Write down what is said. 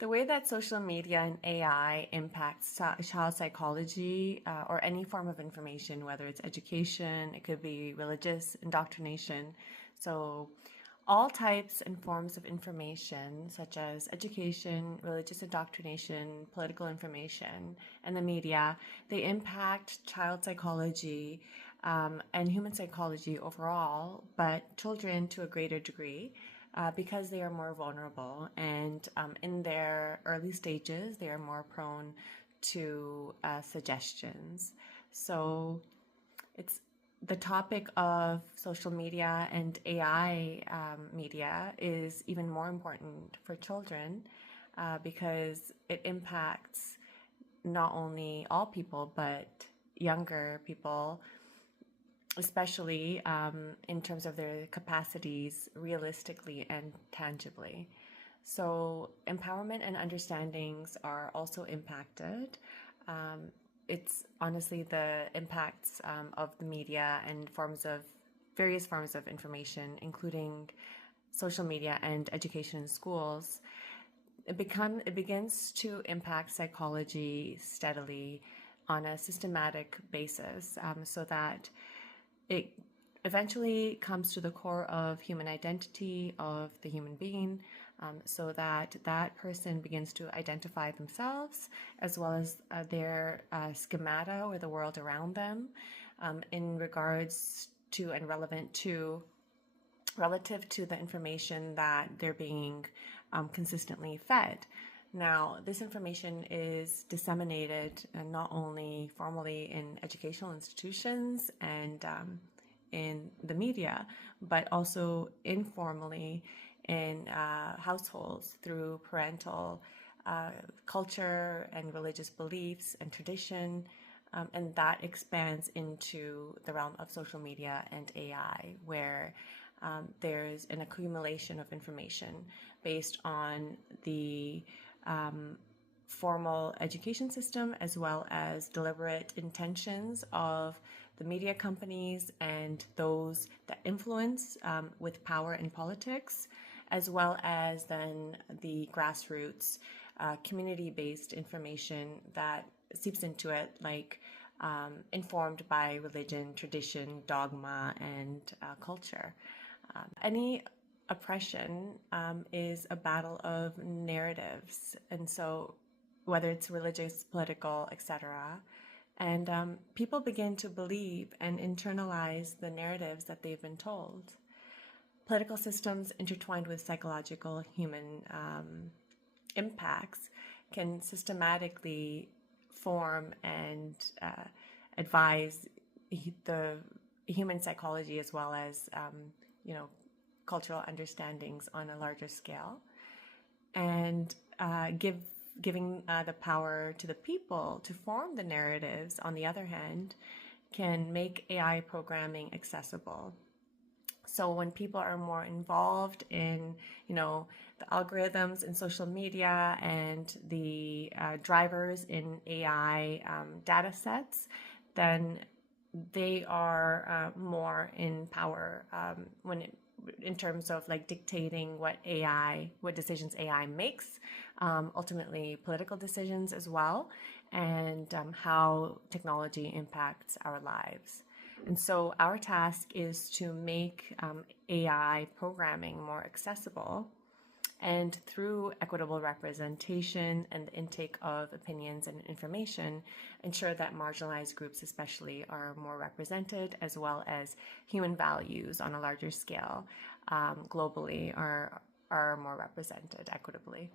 The way that social media and AI impacts child psychology or any form of information, whether it's education, it could be religious indoctrination. So, all types and forms of information, such as education, religious indoctrination, political information, and the media, they impact child psychology and human psychology overall, but children to a greater degree because they are more vulnerable and in their early stages, they are more prone to suggestions. So it's the topic of social media and AI media is even more important for children because it impacts not only all people but younger people, especially in terms of their capacities realistically and tangibly. So, empowerment and understandings are also impacted. It's honestly the impacts of the media and various forms of information, including social media and education in schools. It begins to impact psychology steadily on a systematic basis, so that it eventually comes to the core of human identity of the human being, so that that person begins to identify themselves as well as their schemata or the world around them in regards to and relative to the information that they're being consistently fed. Now, this information is disseminated not only formally in educational institutions and in the media, but also informally in households through parental culture and religious beliefs and tradition. And that expands into the realm of social media and AI, where there's an accumulation of information based on the formal education system as well as deliberate intentions of the media companies and those that influence with power in politics, as well as then the grassroots community-based information that seeps into it, like informed by religion, tradition, dogma, and culture. Any oppression is a battle of narratives, and so whether it's religious, political, etc., and people begin to believe and internalize the narratives that they've been told. Political systems intertwined with psychological human impacts can systematically form and advise the human psychology as well as cultural understandings on a larger scale, and giving the power to the people to form the narratives, on the other hand, can make AI programming accessible. So when people are more involved in, the algorithms in social media and the drivers in AI data sets, then they are more in power in terms of like dictating what decisions AI makes, ultimately political decisions as well, and how technology impacts our lives. And so our task is to make AI programming more accessible, and through equitable representation and the intake of opinions and information, ensure that marginalized groups especially are more represented, as well as human values on a larger scale globally are more represented equitably.